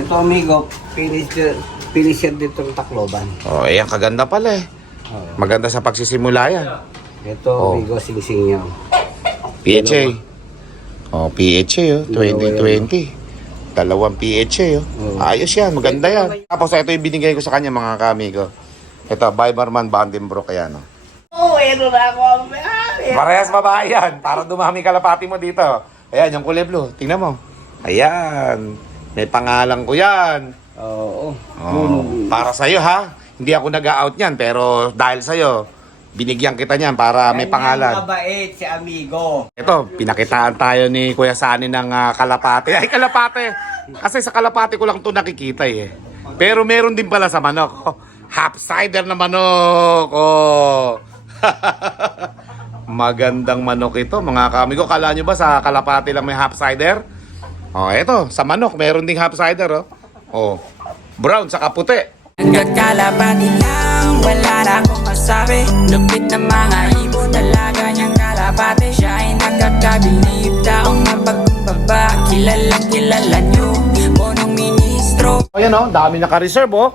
Ito amigo, finisher dito ng Tacloban. Oh, ayan, kaganda pala eh. Oo. Maganda sa pagsisimula yan. Ito Oh. amigo, sing-sing yan. PHA. Oh, PHA oh, 2020. Dalawang PHA oh. Oo. Ayos yan, maganda yan. Tapos ito yung binigay ko sa kanya mga kamigo. Ito, Biberman Vandenbroek yan oh. Oh, ito na ako. Parehas babae yan, para dumami kalapati mo dito. Ayan, yung kulay blue, tingnan mo. Ayan, may pangalan ko yan. Oo. Oh, para sa'yo ha. Hindi ako nag-out niyan, pero dahil sa'yo, binigyan kita niyan para may pangalan. Mabait si amigo. Ito, pinakitaan tayo ni Kuya Sani ng kalapate. Ay, kalapate! Kasi sa kalapate ko lang ito nakikita eh. Pero meron din pala sa manok. Oh, half cider na manok. Oh. Magandang manok ito, mga kamigo. Kala nyo ba sa kalapate lang may half cider? Oh, ito, sa manok meron ding half cider oh. Oh, brown saka puti. Nagkakalapati lang, wala na akong masabi. Lupit na mga ibon, dalaga niyang kalapati. Siya ay nakakabilib, taong mapagkumbaba. Kilalang kilala niyo, punong ministro. Ayan oh, dami naka-reserve oh.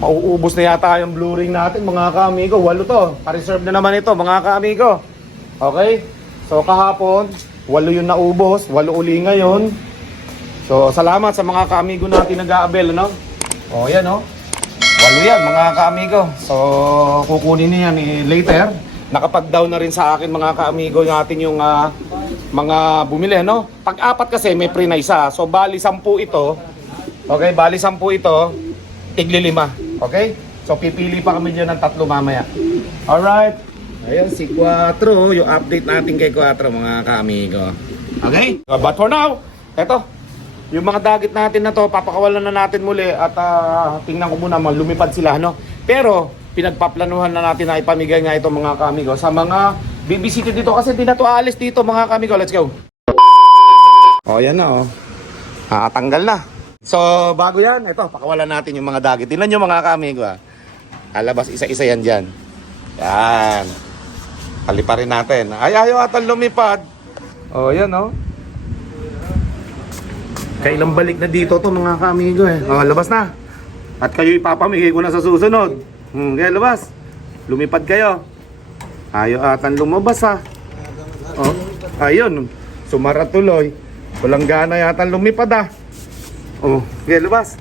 Mauubos na yata yung blue ring natin mga ka-amigo. 8 to, pa-reserve na naman ito mga ka-amigo. Okay, so kahapon 8 yung naubos, 8 uli ngayon. So salamat sa mga ka-amigo natin nag-aabel ano. O yan o, 8 yan mga ka-amigo. So kukunin niya yan later. Nakapag-down na rin sa akin mga ka-amigo natin yung mga bumili no. Pag-apat kasi may pre na isa. So bali 10 ito. Okay, bali 10 ito. Tigli 5. Okay? So pipili pa kami dyan ng 3 mamaya. Alright. Ayun si 4. Yung update natin kay 4 mga ka-amigo. Okay? But for now, eto. Yung mga dagit natin na to, papakawalan na natin muli at tingnan ko muna lumipad sila, no? Pero, pinagpaplanuhan na natin na ipamigay nga ito mga ka-amigo sa mga bibisita dito kasi di na to aalis dito mga ka-amigo. Let's go! O, yan na, tanggal na. So, bago yan, ito, pakawalan natin yung mga dagit. Tingnan nyo mga ka-amigo, alabas isa-isa yan dyan. Yan. Paliparin natin. Ay, ayaw atang lumipad. O, yan, Kailang balik na dito to mga ka-amigo O, labas na. At kayo ipapamigay ko na sa susunod. Kaya labas. Lumipad kayo. Ayaw atan lumabas O, ayun. Sumara tuloy. Walang gana yata lumipad O, kaya labas.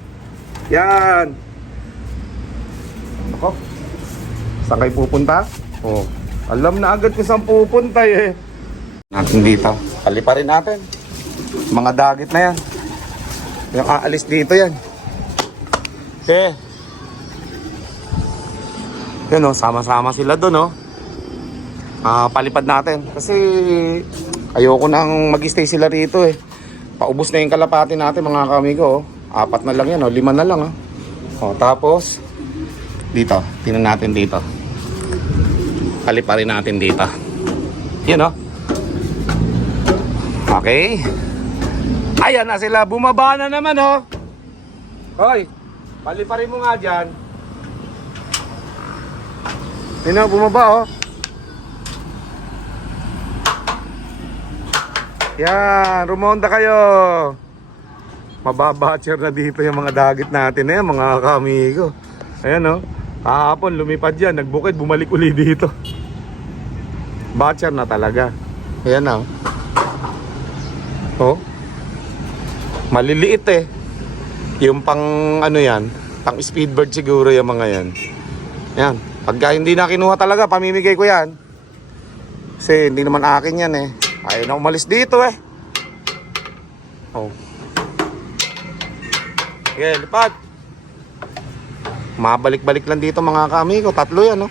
Yan. Ako. Saan kayo pupunta? O, alam na agad kung saan pupunta Natin dito. Paliparin natin. Mga dagit na yan. Yung aalis dito yan. Yan sama-sama sila doon palipad natin. Kasi ayoko nang mag-stay sila rito Paubos na yung kalapati natin mga kamigo 4 na lang yan 5 na lang tapos dito, tingnan natin dito. Paliparin natin dito. Yan Okay. Ayan na sila, bumaba na naman Hoy, paliparin mo nga dyan. Tingnan, bumaba Yan, rumonda kayo. Mababatcher na dito yung mga dagit natin mga kamigo. Ayan kahapon lumipad yan, nagbukid, bumalik uli dito. Batcher na talaga. Ayan maliliit yung pang yan, pang speedbird siguro yung mga yan. Yan, pagka hindi na kinuha talaga, pamimigay ko yan. Kasi hindi naman akin yan ayaw na umalis dito Okay, lipad. Mabalik-balik lang dito mga kamigo, 3 yan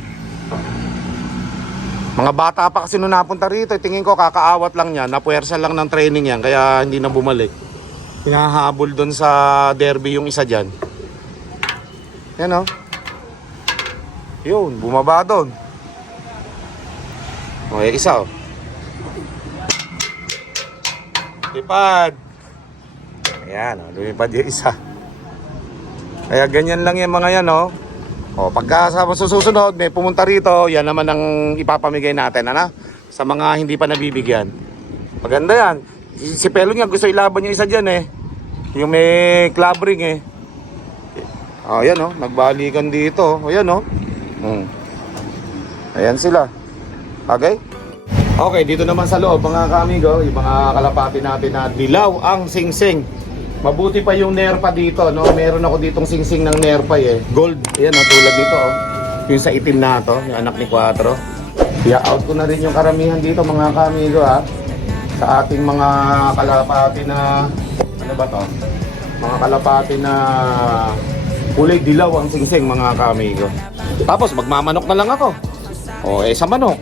Mga bata pa kasi nung napunta rito, tingin ko kakaawat lang yan, napuwersa lang ng training yan, kaya hindi na bumalik. Hinahabol doon sa derby yung isa dyan. Yan Yun, bumaba doon. Okay, isa Lipad. Ayan lumipad yung isa. Kaya ganyan lang yung mga yan pagka sa susunod may pumunta rito, yan naman ang ipapamigay natin sa mga hindi pa nabibigyan. Maganda yan. Si Pelo niya gusto ilaban yung isa dyan Yung may club ring eh. Ayan oh, nagbalikan dito. Ayan oh. Ayan sila. Okay? Okay, dito naman sa loob mga kaamigo, yung mga kalapati natin na dilaw ang singsing. Mabuti pa yung nerpa dito, no? Meron ako ditong singsing ng nerpa eh. Gold. Ayan oh, tulad dito oh. Yung sa itim na to, yung anak ni Quattro. I-out ko na rin yung karamihan dito mga kaamigo ha. Sa ating mga kalapati na, ano ba to? Mga kalapati na kulay dilaw ang singsing mga kaamigo. Tapos magmamanok na lang ako. O sa manok,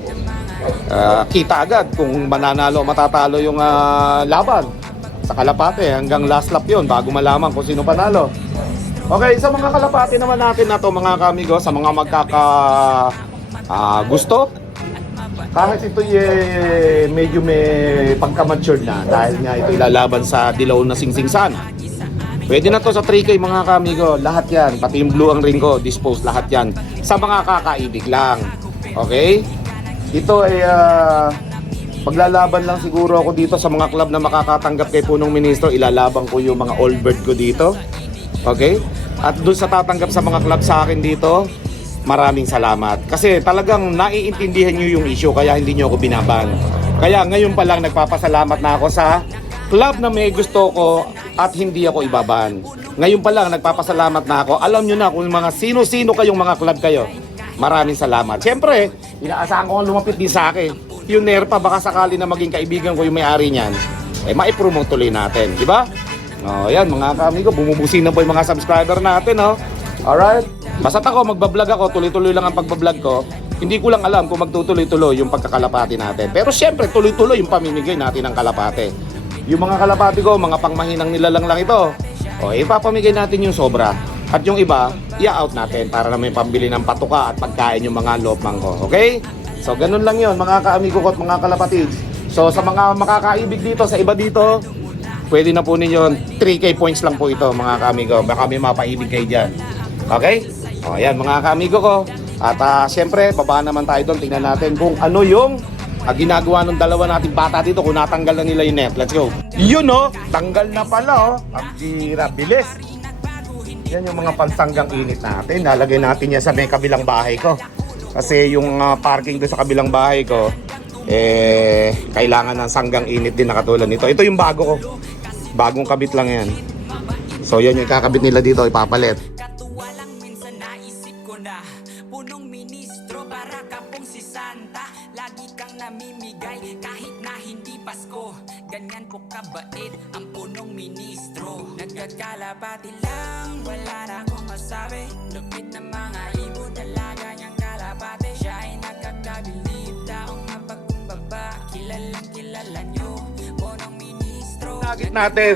kita agad kung mananalo o matatalo yung laban. Sa kalapati hanggang last lap yun bago malaman kung sino panalo. Okay, sa mga kalapati naman natin na to mga kaamigo, sa mga gusto, kahit ito medyo may pagka-matured na dahil nga ito ilalaban sa dilaw na singsingsan. Pwede na to sa 3K mga kaamigo, lahat yan, pati yung blue ang ring ko, dispose lahat yan. Sa mga kakaibig lang, okay? Ito ay paglalaban lang siguro ako dito sa mga club na makakatanggap kay Punong Ministro, ilalaban ko yung mga old bird ko dito, okay? At doon sa tatanggap sa mga club sa akin dito, maraming salamat. Kasi talagang naiintindihan nyo yung issue, kaya hindi nyo ako binaban. Kaya ngayon pa lang nagpapasalamat na ako sa club na may gusto ko at hindi ako ibaban. Ngayon pa lang nagpapasalamat na ako. Alam nyo na kung mga sino-sino kayong mga club kayo. Maraming salamat. Siyempre, inaasahan ko lumapit din sa akin. Yung nerpa, baka sakali na maging kaibigan ko yung may-ari niyan, maipromote tuloy natin. Diba? O, yan mga kaamigo, bumubusin na po yung mga subscriber natin. Oh. Alright? Basta ako, magbablog ako, tuloy-tuloy lang ang pagbablog ko. Hindi ko lang alam kung magtutuloy-tuloy yung pagkakalapati natin. Pero siyempre, tuloy-tuloy yung pamimigay natin ng kalapati. Yung mga kalapati ko, mga pangmahinang nilalang lang ito. O, ipapamigay natin yung sobra. At yung iba, i-out natin para na may pambili ng patuka at pagkain yung mga lopang ko. Okay? So, ganun lang yun, mga kaamigo ko at mga kalapati. So, sa mga makakaibig dito, sa iba dito, pwede na po ninyo, 3K points lang po ito, mga kaamigo. Baka may mapaibig kayo dyan. Okay? O, ayan, mga kaamigo ko. At siyempre, baba naman tayo doon. Tingnan natin kung ano yung ginagawa ng dalawa nating bata dito kung natanggal na nila yung net. Let's go. Yun oh, tanggal na pala oh. Ang tira, bilis. Yan yung mga pansanggang init natin. Nalagay natin yan sa may kabilang bahay ko. Kasi yung parking doon sa kabilang bahay ko, kailangan ng sanggang init din na katulad nito. Ito yung bago ko. Bagong kabit lang yan. So yan yung kakabit nila dito, ipapalit. Katuwa lang minsan naisip ko na Punong Ministro, para ka pong si Santa. Lagi kang namimigay kahit na hindi Pasko. Ganyan po kabait ang Punong Ministro. Nagkakalapati lang, wala na akong masabi. Lupit na mga ibon, dalaga niyang kalapate. Siya ay nagkakabilib, taong mapagkumbaba. Kilalang kilala niyo, Punong Ministro. Target natin,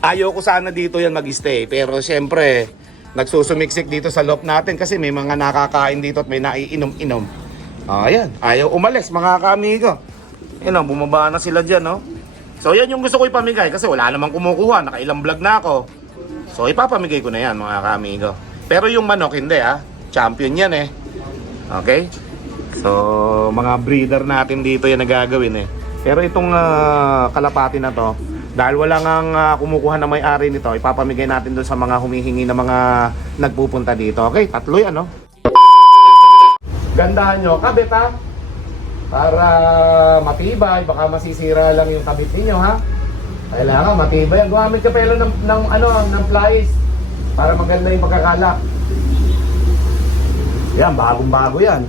ayaw ko sana dito yan mag-stay. Pero siyempre, nagsusumiksik dito sa loob natin kasi may mga nakakain dito at may naiinom-inom. Ayan, ayaw umalis mga kaamigo. Yan o, bumaba na sila dyan, no? So yan yung gusto ko ipamigay kasi wala namang kumukuha, nakailang vlog na ako. So ipapamigay ko na yan mga kaamigo. Pero yung manok hindi champion yan eh. Okay? So mga breeder natin dito yan nagagawin eh. Pero itong kalapati na to, dahil wala ngang kumukuha na may-ari nito, ipapamigay natin doon sa mga humihingi na mga nagpupunta dito. Okay, tatlo yan, no? Gandahan nyo, kabit ha? Para matibay, baka masisira lang yung kabit ninyo, ha? Kailangan matibay. Gumamit ka pelo ng plies para maganda yung pagkakalak. Yan, bagong-bago yan.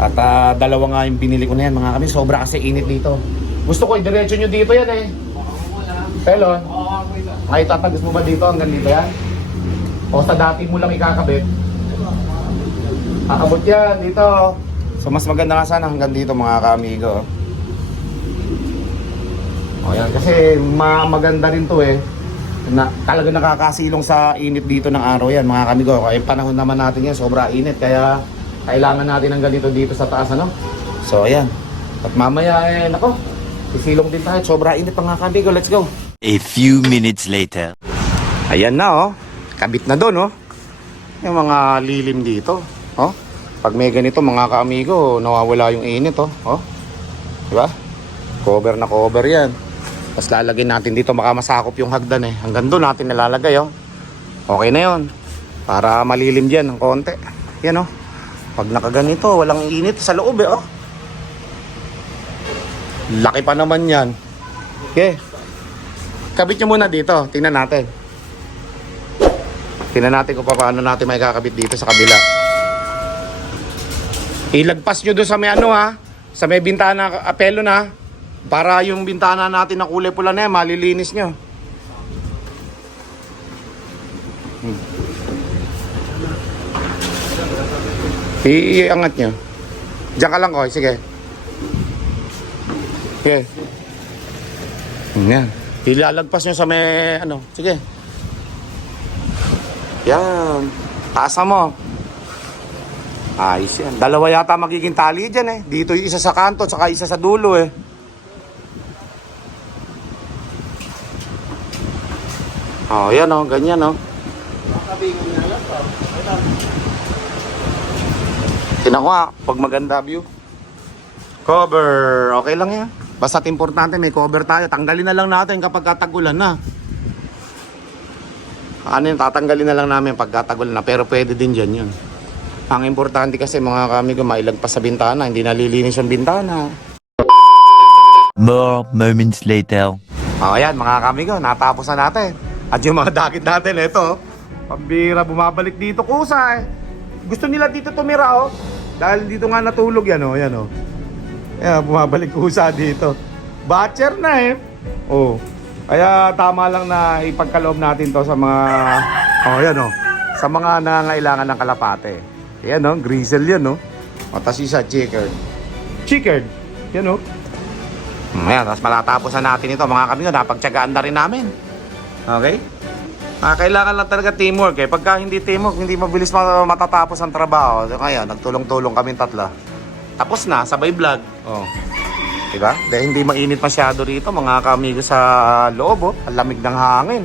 At dalawa nga yung binili ko na yan, mga kami. Sobra kasi init dito. Gusto ko, diretso nyo dito yan eh. Pelon, ay tatagos mo ba dito hanggang dito yan? O sa dati mo lang ikakabit? Kakabot yan dito. So mas maganda nga sana hanggang dito mga kaamigo. O yan, kasi maganda rin to eh. Talaga nakakasilong sa init dito ng araw yan mga kaamigo. Kaya panahon naman natin yan, sobra init. Kaya kailangan natin hanggang dito sa taas ano. So ayan. At mamaya nako, sisilong din tayo. Sobra init mga kaamigo. Let's go. A few minutes later. Ayan na oh. Kabit na doon oh. Yung mga lilim dito. Oh. Pag may ganito mga kaamigo, nawawala yung init oh. Oh. Diba? Cover na cover yan. Tapos lalagyan natin dito, baka masakop yung hagdan eh. Hanggang doon natin nalalagay oh. Okay na yun. Para malilim dyan ng konti. Yan oh. Pag nakaganito, walang init sa loob eh oh. Laki pa naman yan. Okay. Kabit nyo muna dito. Tingnan natin. Tingnan natin kung paano natin may kakabit dito sa kabila. Ilagpas nyo doon sa may ano ha. Sa may bintana, apelo na. Para yung bintana natin na kulay pula na yan, malilinis nyo. Iangat nyo. Diyan ka lang ko, sige. Okay. Yan. Ilalagpas nyo sa may ano. Sige. Yan. Taasa mo. Ayos yan. Dalawa yata magiging tali dyan eh. Dito yung isa sa kanto at saka isa sa dulo eh. Oh, yan oh. Ganyan oh. Tinan ko pag maganda view. Cover. Okay lang yan. Basta't importante may cover tayo. Tanggalin na lang natin kapag katagulan na. Ano yun, tatanggalin na lang namin pag katagulan na. Pero pwede din dyan yun. Ang importante kasi mga kamigo, mailagpas sa bintana. Hindi nalilinis yung bintana. More moments later. O ayan mga kamigo, natapos na natin. At yung mga dakit natin, ito. Pambira, bumabalik dito kusa eh. Gusto nila dito tumira oh. Dahil dito nga natulog yan oh. Yan oh. Yan, bumabalik kusa dito. Batcher na eh. Oh. Kaya tama lang na ipagkaloob natin to sa mga yan oh. Sa mga nangangailangan ng kalapate. Yan oh, grizzle yan oh. O tas isa checkered. Checkered. Yan oh. Ayan, tapos malatapos na natin ito mga kamigo, napagtyagaan na rin namin. Okay? Kailangan lang talaga teamwork eh. Pagka hindi teamwork, hindi mabilis matatapos ang trabaho. Kaya nagtulong-tulong kami tatla. Tapos na, sabay vlog. Oh. Diba? Dahil hindi mainit masyado rito mga kamigo sa loob oh. Ang lamig ng hangin.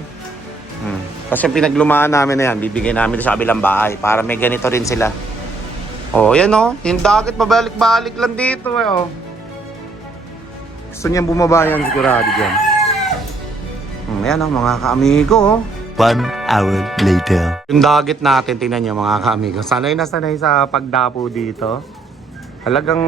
Kasi yung pinaglumaan namin na yan, bibigay namin sa kabilang bahay para may ganito rin sila. Oh, yan oh. Yung dagat pabalik-balik lang dito eh oh. Gusto niyang bumaba yan sigurado dyan. Yan oh mga kaamigo oh. 1 hour later. Yung dagat natin, tingnan nyo mga kaamigo. Sanay na sanay sa pagdapo dito. Talagang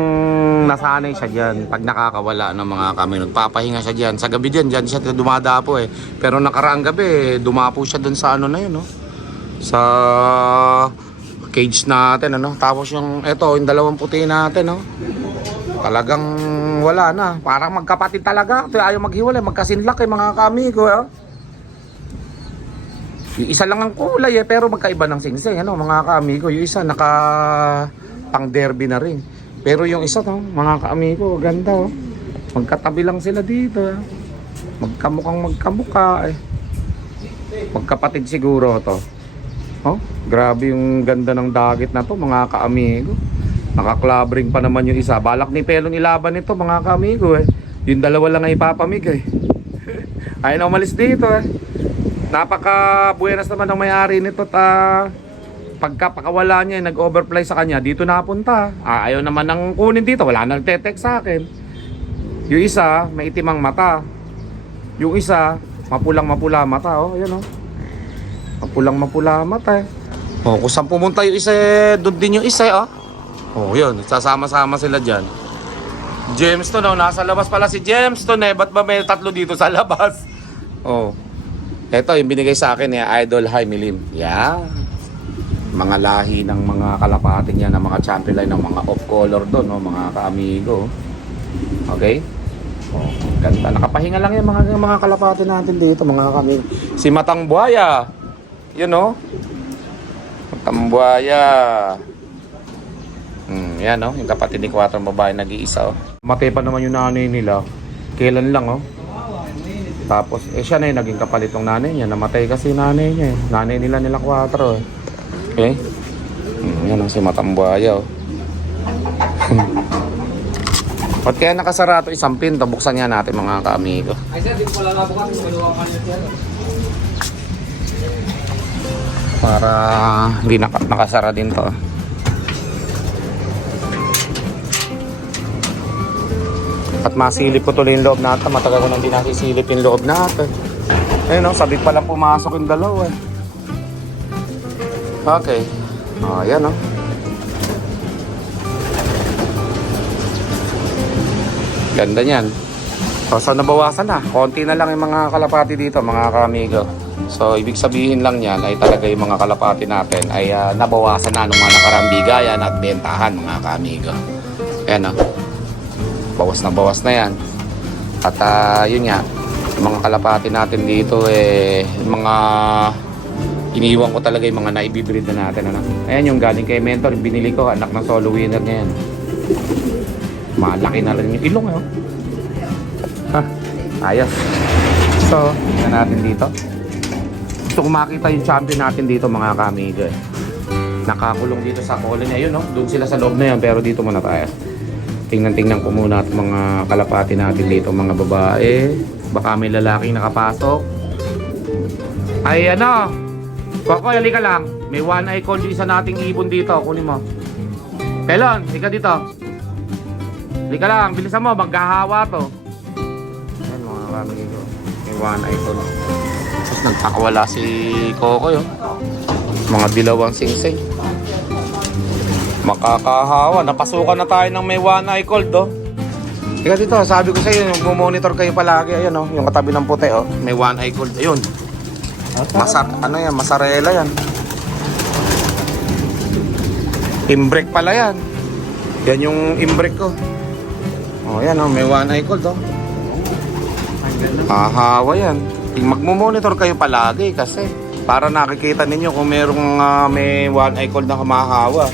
nasanay siya dyan pag nakakawala ng mga kami. Nagpapahinga siya dyan. Sa gabi dyan siya dumadapo eh. Pero nakaraang gabi, dumapo siya dun sa ano na yun, no? Sa cage natin, ano? Tapos yung, eto, yung dalawang puti natin, no? Talagang wala na. Parang magkapatid talaga. Ayaw maghiwalay, magkasinlak eh, mga kamigo, eh. Yung isa lang ang kulay eh, pero magkaiba ng singsing, ano, mga kaamigo. Yung isa naka pang derby na rin. Pero yung isa to, mga kaamigo, ganda oh. Magkatabi lang sila dito. Eh. Magkamukhang magkamukha eh. Magkapatid siguro to. Oh, grabe yung ganda ng dagat na to, mga kaamigo. Nakaklabring pa naman yung isa. Balak ni Pelon ilaban nito, mga kaamigo eh. Yung dalawa lang ay ipapamigay. Ayaw na umalis dito eh. Napaka buenas naman ang may-ari nito pagkapakawala niya, nag-overfly sa kanya, dito napunta. Ayaw naman nang kunin dito, wala nang nagte-text sa akin. Yung isa, may itimang mata. Yung isa, mapulang-mapula mata, oh, ayan oh. Mapulang-mapula mata eh. Oh, kung saan pumunta yung isa, doon din yung isa, oh. Oh, yun, sasama-sama sila dyan. Gemstone, oh, nasa labas pala si Gemstone eh. Ba't ba may tatlo dito sa labas? Oh. Ito, yung binigay sa akin eh, Idol Jaime Lim. Yeah. Mga lahi ng mga kalapati niya, ng mga champion line, ng mga off-color doon, no, mga kaamigo. Okay? Oh, ganda. Nakapahinga lang yung mga kalapati natin dito, mga kaamigo. Si Matang Buhaya. Yun, no? Matang Buhaya. Yan, no? Yung kapatid ni Quattro babae nag-iisa, oh. Matay pa naman yung nanay nila. Kailan lang, oh. Tapos, siya na yung naging kapalit ng nanay niya. Namatay kasi nanay niya, eh. Nanay nila Quattro, eh. Okay? Yan ang si Matambuaya, oh. Ba't kaya nakasara ito isang pinto? Buksan nga natin mga kaamigo. Ay sir, di ko lang nabukas. Para hindi nakasara din to. At masilip ko tuloy yung loob natin. Matagal ko nang di nasisilip yung loob natin. Ayun, no, sabik pa lang pumasok yung dalawa. Okay. Ayan, no. Ganda niyan. So nabawasan na. Konti na lang yung mga kalapati dito, mga kaamigo. So ibig sabihin lang yan ay talaga yung mga kalapati natin ay nabawasan na nung mga nakarang bigayan at bentahan, mga kaamigo. Ayan, no. Bawas na yan. At yun nga, yung mga kalapati natin dito mga iniiwan ko talaga yung mga naibibreed na natin, ano. Ayan yung galing kay Mentor, binili ko, anak ng solo winner ngayon. Malaki na rin yung ilong, eh. Ayos. So, tingnan natin dito. Gusto ko makita yung champion natin dito, mga kamigo. Nakakulong dito sa colony. Ayun, no? Doon sila sa loob na yan, pero dito muna tayo. Tingnan ko muna at mga kalapati natin dito, mga babae. Baka may lalaking nakapasok. Ay, ano? Kokoy, halika lang. May one eye cold isa nating ibon dito. Kunin mo. Pelon, halika dito. Halika lang, bilisan mo, maghahawa to. Ayan, mga kamigo. May one eye cold. Tapos nagpakawala si Kokoy, oh. Mga dilawang singsing. Makakahawa. Napasukan na tayo ng may one eye cold, oh. Tika dito, sabi ko sa iyo, yung monitor kayo palagi. Ayan, oh, yung katabi ng puti, oh. May one eye cold. Ayun. Ano yan? Masarela yan. Imbrek pala yan. Yan yung imbrek ko. Oh, yan, oh. May one eye cold, oh. Hahawa yan. Magmumonitor kayo palagi kasi para nakikita ninyo kung merong may one eye cold na kumahawa.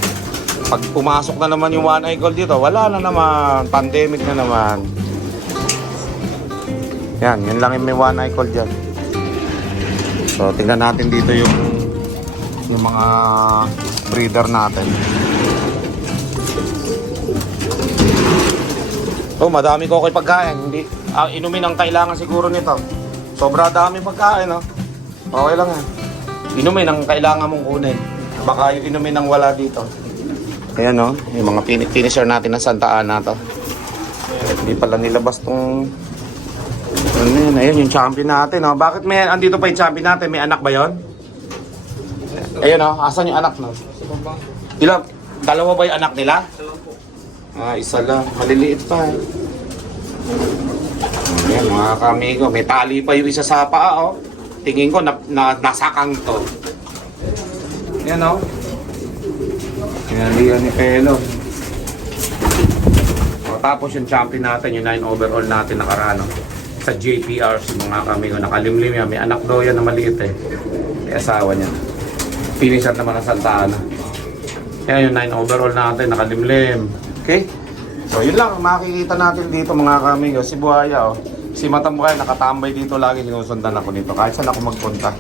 Pag pumasok na naman yung one eye cold dito, wala na naman, pandemic na naman. Yan, yun lang yung may one eye cold dyan. So tingnan natin dito yung mga breeder natin. Oh, madami ko kay pagkain. Hindi inumin ang kailangan siguro nito. Sobra dami pagkain, no? Okay lang yan. Inumin ang kailangan mong kunin. Baka yung inumin ang wala dito. Ayan, no? Yung mga finisher natin ng Santa Ana to. Hindi pala nilabas tong... Ano yun? Ayan yung champion natin, no? Bakit may... Andito pa yung champion natin? May anak ba yun? Ayun, no? Asan yung anak, no? Ilang? Dalawa ba yung anak nila? Isa lang. Maliliit pa, eh. Ayan, mga kamigo. May tali pa yung isa sa paa, oh. Tingin ko nasakang to. Ayan, oh. Ayan, ni Pelo. O, tapos yung champion natin, yung 9 overall natin nakaraan, oh. Sa JPRs, mga kamigo. Nakalimlim yan. May anak daw yan na maliit, eh. May asawa niya. Finisher naman ang Santa Ana. Ayan, yung 9 overall natin, nakalimlim. Okay? So, yun lang. Makikita natin dito, mga kamigo. Si Buhaya, oh. Si Matambukay, nakatambay dito lagi. Sinusundan ako dito. Kahit saan ako magpunta.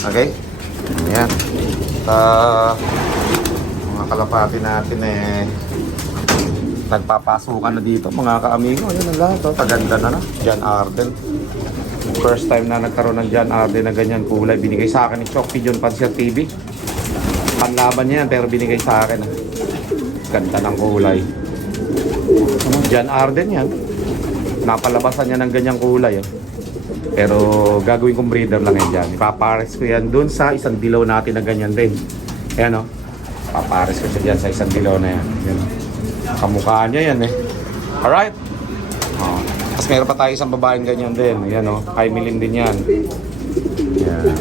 Okay? Ayan. Mga kalapati natin, nagpapasukan na dito, mga kaamigo. Ayan ang lahat, oh. Taganda na. John Arden. First time na nagkaroon ng John Arden na ganyan kulay. Binigay sa akin ni Chokpi John Pansier TV. Panlaban niya yan, pero binigay sa akin. Ganda ng kulay. John Arden yan. Napalabasan niya ng ganyang kulay, eh. Pero gagawin kong breeder lang yan dyan. Ipapares ko yan dun sa isang dilaw natin na ganyan din. Ayan, o. Papares ko siya dyan sa isang dilaw na yan. Ayan, o. Kamukha niya yan, eh. Alright. O. Tapos meron pa tayo isang babaeng ganyan din. Ayan, o. High milling din yan. Ayan.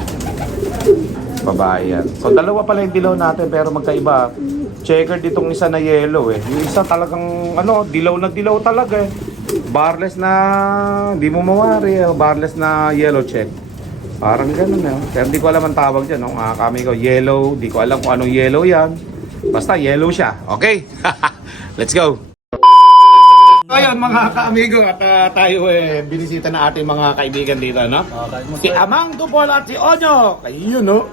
Babae yan. So dalawa pala yung dilaw natin pero magkaiba. Checker ditong isa na yellow, eh. Yung isa talagang dilaw na dilaw talaga, eh. Barless na hindi mo mawari, eh. Barless na yellow check. Parang ganun, eh. Pero di ko alam ang tawag dyan, no? Kami ko yellow, di ko alam kung anong yellow yan. Basta yellow siya. Okay? Let's go. So ayun, mga kaamigo, at tayo binisita na ating mga kaibigan dito, no? Si Amang Tupol at si Onyo. Ayun, no?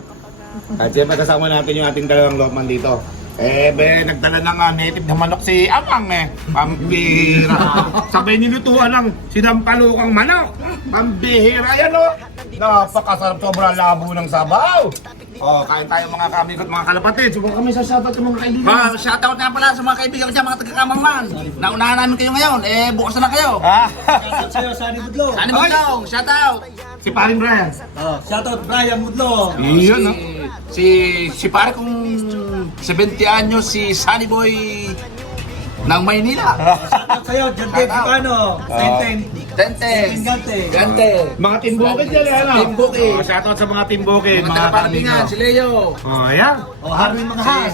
At siyempre kasama natin yung ating dalawang lokman dito. Nagdala ng native na manok si Amang, eh. Pambihira. Sabay nilutuan ng sinampalukang manok. Pambihira yan, oh. Napakasarap, sobrang labo ng sabaw. Oh, kain tayo mga kamigo at mga kalapatid. Subukan kami sa shoutout ng mga kaibigan. Shoutout nga pala sa mga kaibigan ko dyan, mga taga-Kamangan. Naunahan namin kayo ngayon, bukas na kayo. Shoutout sa'yo, Sunny Budlo. Saan mo daw? Shoutout! Si Paring Brian. Shoutout Brian Budlo. Iyon, no? Si pare kong 70 anyos, si Sunny Boy ng Maynila. Shoutout sa'yo, John Dave Ipano. Tente. Gante. Gante. Mga timbukid yan, ano? Team Bukid. Oh, shoutout sa mga timbukid, Mga mga taga-Palapingan, kamigo. si Leo. Oh, ayan. Harvey mga has.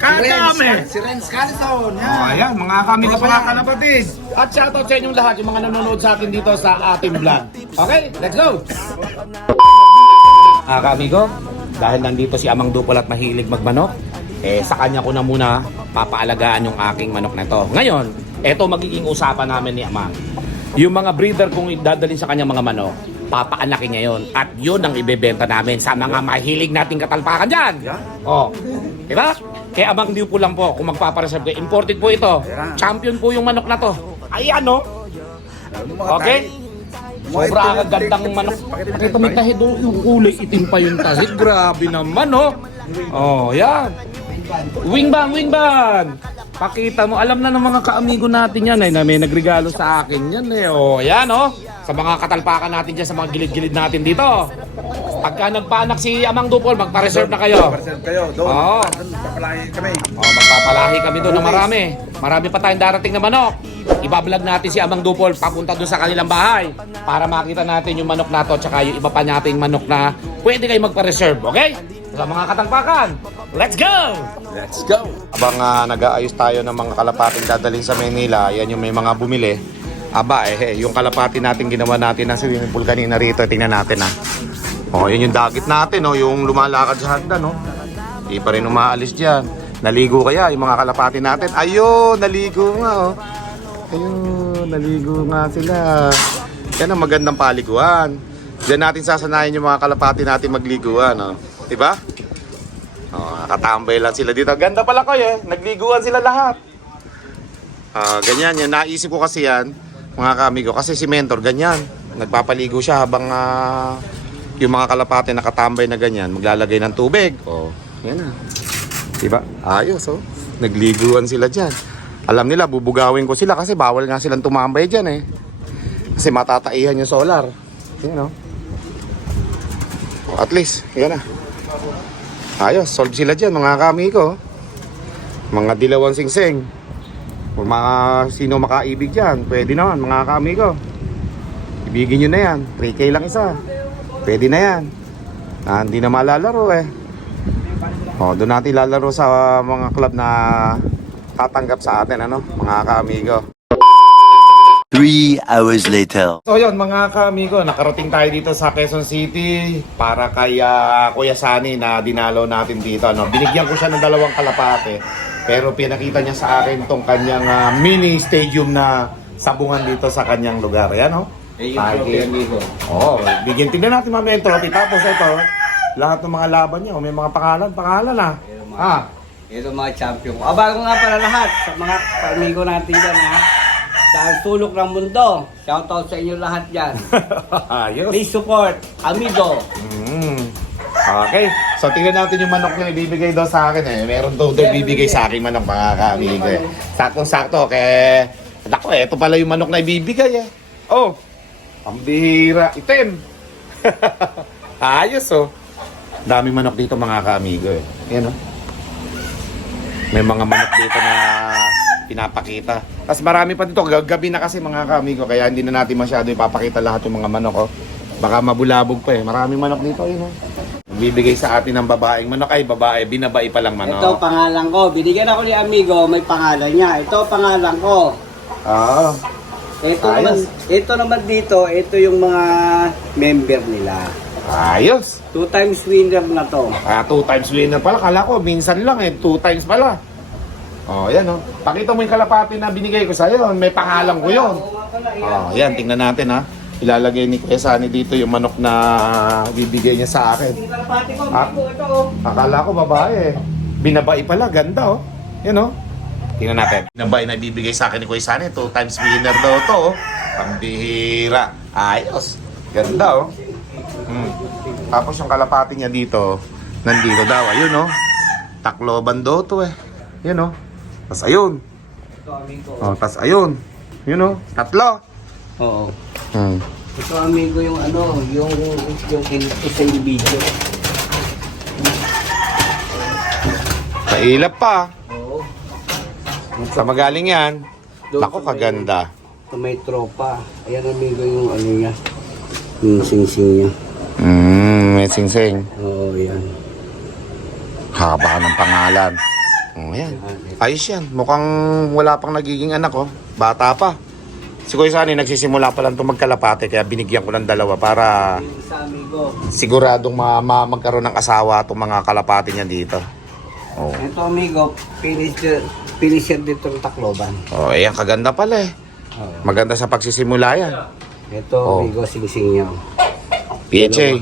Kadami. Si Renz Carlson. Oh, ayan, mga kamigo pa mga kalapatid. At shoutout sa inyong lahat, yung mga nanonood sa atin dito sa ating vlog. Okay, let's go! Kamigo, dahil nandito si Amang Dupol at mahilig magmanok, sa kanya ko na muna papaalagaan yung aking manok na to. Ngayon, eto magiging usapan namin ni Amang. Yung mga breeder kung idadalhin sa kanyang mga manok, papaanakin niya yun. At yun ang ibebenta namin sa mga mahilig nating katalpakan dyan. Oh, diba? Kaya Amang Dupol lang po, kung magpapareserve ko, imported po ito. Champion po yung manok na to. Ayan, no? Okay? Sobra gandang manok. Pakita mo yung tahid, yung kulay itim pa yung tahid. Grabe naman, no? Oh, yan. Wingban, wingban! Pakita mo, alam na ng mga kaamigo natin yan na may nagregalo sa akin yan eh. Oh, yan, oh. Sa mga katalpakan natin dyan, sa mga gilid-gilid natin dito. Pagka nagpaanak si Amang Dupol, magpa-reserve na kayo. Reserve kayo. Doon. Oo. Papalahin kami. Oh, magpapalahi kami doon ng marami. Marami pa tayong darating na manok. Ibablog natin si Amang Dupol papunta doon sa kanilang bahay para makita natin yung manok na to tsaka yung iba pa nating manok na pwede kayo magpa-reserve, okay? Sa mga katalpakan, let's go! Let's go! Abang nag-aayos tayo ng mga kalapating dadalhin sa Manila, yan yung may mga bumili. Aba, yung kalapati natin ginawa natin ng swimming pool kanina rito, tingnan natin ha. Oh, yun yung dagit natin, oh, yung lumalakad sa hagdan, no. Hindi pa rin umaalis diyan. Naligo kaya yung mga kalapati natin. Ayun, naligo nga, oh. Ayun, naligo nga sila. Yan ang magandang paliguan. Diyan natin sasanayin yung mga kalapati natin magliguan, oh. Diba? Oh, nakatambay lang sila dito. Ganda pala ko eh. Nagliguan sila lahat. Ganyan yan. Naisip ko kasi yan, mga kamigo. Kasi si Mentor, ganyan. Nagpapaligo siya habang yung mga kalapate nakatambay na ganyan. Maglalagay ng tubig. Oh, yan na. Diba? Ayos, oh. Nagliguan sila dyan. Alam nila, bubugawin ko sila kasi bawal nga silang tumambay dyan eh. Kasi matataihan yung solar. Yan, oh. At least, yan na. Ayos, solve sila dyan mga kamigo. Mga dilawang singsing. Kung mga sino makaibig dyan, pwede naman mga kamigo. Ibigin nyo na yan, 3K lang isa. Pwede na yan. Hindi na malalaro eh. Doon natin lalaro sa mga club na tatanggap sa atin, ano, mga kamigo. 3 hours later. So yun mga kamigo, nakarating tayo dito sa Quezon City para kay Kuya Sunny na dinalaw natin dito. No? Binigyan ko siya ng 2 kalapate pero pinakita niya sa akin tong kanyang mini stadium na sabungan dito sa kanyang lugar. Ayan, no? Oo, bigyan tingnan natin mamaya yung trophy. Tapos ito, lahat ng mga laban niya, may mga pangalan ah. Ito mga champion ko. Bago nga pala lahat sa mga amigo natin dyan ha. Sa sulok ng mundo. Shoutout sa inyo lahat dyan. Ayos. Please support Amigo. Okay, so tingnan natin yung manok na ibibigay daw sa akin eh. Meron daw ibibigay sa akin manok mga kamigo eh. Saktong-sakto kay... Naku ito pala yung manok na ibibigay eh. Oh, ang bihira. Itim. Ayos oh. Dami manok dito mga kamigo eh. Yan oh. May mga manok dito na pinapakita. Tapos marami pa dito. Gabi na kasi mga kamigo. Kaya hindi na natin masyado ipapakita lahat yung mga manok oh. Baka mabulabog pa eh. Maraming manok dito yun oh. Bibigay sa atin ng babaeng manok. Ay babae, binabai pa lang manok. Ito pangalan ko. Binigyan ako ni Amigo. May pangalan niya. Ito pangalan ko. Ah. Ito naman dito. Ito yung mga member nila. Ayos. 2 times winner na to. 2 times winner pala. Kala ko, minsan lang eh. 2 times pala. Oh, yan oh. Pakita mo yung kalapati na binigay ko sa'yo. May pangalan ko yun. Oh, yan. Tingnan natin ha. Ilalagay ni Kuya Sunny dito yung manok na bibigay niya sa akin. Kalapati ko, ito. Akala ko babae eh. Binabai pala. Ganda oh. Yan oh. Tingnan natin. Binabai na bibigay sa akin ni Kuya Sunny. 2 times winner daw to oh. Pambihira. Ayos. Ganda oh. Tapos yung kalapati niya dito, Nandito daw, ayun oh. Tacloban daw to eh. Yun oh. Tas ayun. Ito amigo. Oh, tas ayun. Yun oh, tatlo. Oo. Hmm. Ito amigo yung ano, yung isa yung video. Kailap pa. Oo. Sa magaling yan. Doon Nako, sa may- kaganda. Ito may tropa. Ayan amigo yung ano niya. Yung sing-sing niya. May sing-sing. Oo, yan. Haba ng pangalan. Oh, yan. Ayos yan. Mukhang wala pang nagiging anak, oh. Bata pa. Si Kuya Sunny, nagsisimula pa lang itong magkalapate, kaya binigyan ko ng dalawa para Yung isa amigo. siguradong magkaroon ng asawa itong mga kalapate niya dito. Oh. Ito amigo, finisher dito ng Tacloban. Oh, ayan, kaganda pala eh. Oo. Maganda sa pagsisimula yan. Ito Oh. amigo, sing-sing niya. PHA.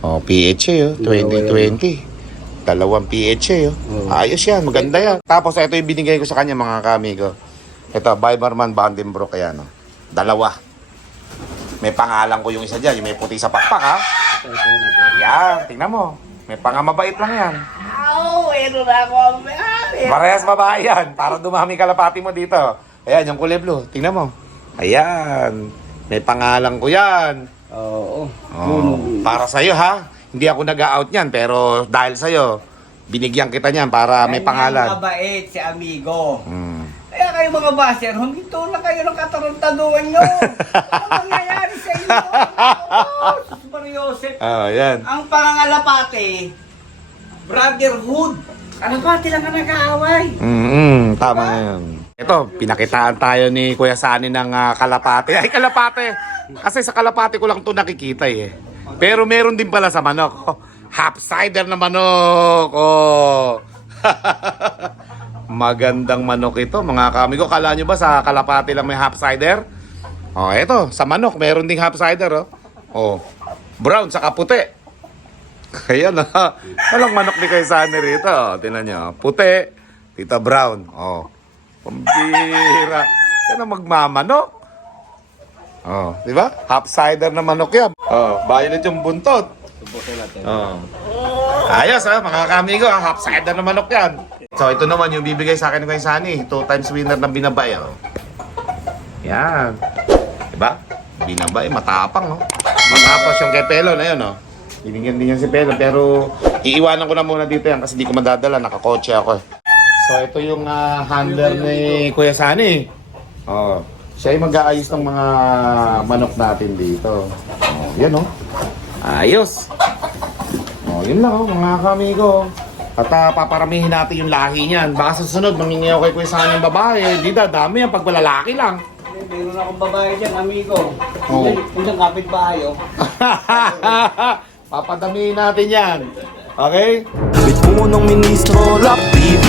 Oh, PHA, oh. 2020. Dalawang PHA, oh. Oo. Ayos yan, maganda yan. Tapos ito yung binigay ko sa kanya, mga kamigo. Ito, Biberman Vandenbroek, ayan, oh. Dalawa. May pangalan ko yung isa dyan, yung may puti sa pakpak, ha? Yan, tingnan mo. May pangamabait lang yan. Parehas babae yan, para dumami kalapati mo dito. Ayan, yung kulay blue, tingnan mo. Ayan, may pangalan ko yan. Oo. Oh, para sa'yo, ha? Hindi ako nag-out niyan, pero dahil sa'yo, binigyan kita niyan para may pangalan. Mabait si amigo. Hmm. Kaya kayo mga baser, huminto lang kayo ng katarantaduhan nyo. Ano nangyayari sa inyo? Oh, Sus Mariosep. Oh, yan. Ang pangangalapate, brotherhood. Kalapate lang ang nag-aaway. Tama na yun. Ito, pinakitaan tayo ni Kuya Sunny ng kalapate. Ay, kalapate! Kasi sa kalapate ko lang ito nakikita eh. Pero meron din pala sa manok. Oh, half cider na manok. Oh. Magandang manok ito, mga kamigo. Kala nyo ba sa kalapate lang may half cider? Oh, eto, sa manok meron ding half cider, oh. Oh, brown saka puti. Ayan, ha. Walang manok ni Kuya Sunny rito. Oh, tingnan nyo. Puti, tita brown. Oh, pambira. Yan ang magmamanok. Oh, di ba? Half cider na manok yan. Oh, violet yung buntot. Oh. Ayos ha, mga kamigo, ha? Half cider na manok yan. So ito naman yung bibigay sa akin ni Kuya Sunny, 2 times winner ng binabay. Oh. Yan. Diba? Binabay, matapang, oh. Matapos yung kay Pelon, ayun, oh. Binigyan din yan si Pelon, pero iiwanan ko na muna dito yan kasi di ko madadala, nakakotse ako eh. So ito yung handler ni Kuya Sunny. Oh. Siya yung mag-aayos ng mga manok natin dito. Oh, yan, oh. Ayos. Oh, yun lang, oh, mga kamigo. At paparamihin natin yung lahi niyan. Baka sa susunod, mangingiyaw kay Kuya Sunny yung babae. Di dami yan pag malalaki lang. Meron akong babae dyan, amigo. Oo. Isang kapitbahay, oh. Papadamihin natin yan. Okay? Mit punong ministro, Rap TV